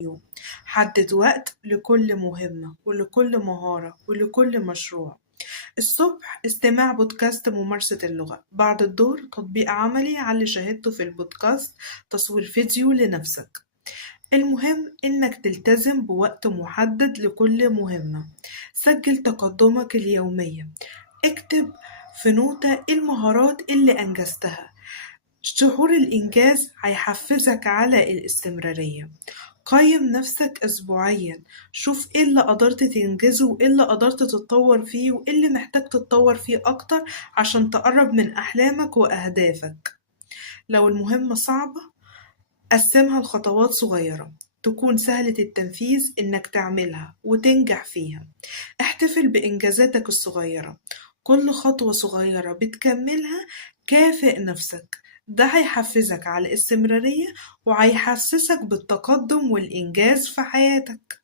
يوم. حدد وقت لكل مهمة ولكل مهارة ولكل مشروع. الصبح استماع بودكاست ممارسة اللغة، بعد الظهر تطبيق عملي على اللي شاهدته في البودكاست، تصوير فيديو لنفسك. المهم إنك تلتزم بوقت محدد لكل مهمة. سجل تقدمك اليومية، اكتب في نوتة المهارات اللي أنجزتها. شعور الإنجاز هيحفزك على الاستمرارية. قيم نفسك أسبوعيا، شوف إيه اللي قدرت تنجزه وإيه اللي قدرت تتطور فيه وإيه اللي محتاج تتطور فيه أكتر عشان تقرب من أحلامك وأهدافك. لو المهمة صعبة قسمها لخطوات صغيرة تكون سهلة التنفيذ إنك تعملها وتنجح فيها. احتفل بإنجازاتك الصغيرة، كل خطوة صغيرة بتكملها كافئ نفسك. ده هيحفزك على الاستمرارية وهيحسسك بالتقدم والإنجاز في حياتك.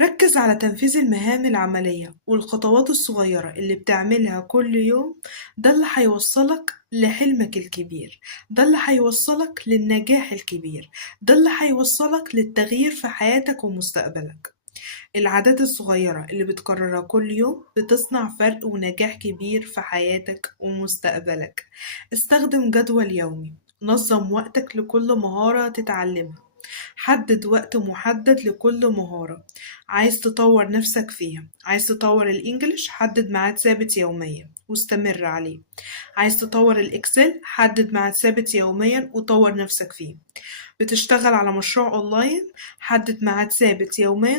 ركز على تنفيذ المهام العملية والخطوات الصغيرة اللي بتعملها كل يوم. ده اللي هيوصلك لحلمك الكبير، ده اللي هيوصلك للنجاح الكبير، ده اللي هيوصلك للتغيير في حياتك ومستقبلك. العادات الصغيرة اللي بتكررها كل يوم بتصنع فرق ونجاح كبير في حياتك ومستقبلك. استخدم جدول يومي، نظم وقتك لكل مهارة تتعلمها. حدد وقت محدد لكل مهارة عايز تطور نفسك فيها. عايز تطور الإنجليش، حدد ميعاد ثابت يوميا واستمر عليه. عايز تطور الإكسل، حدد ميعاد ثابت يوميا وطور نفسك فيه. بتشتغل على مشروع أونلاين، حدد ميعاد ثابت يوميا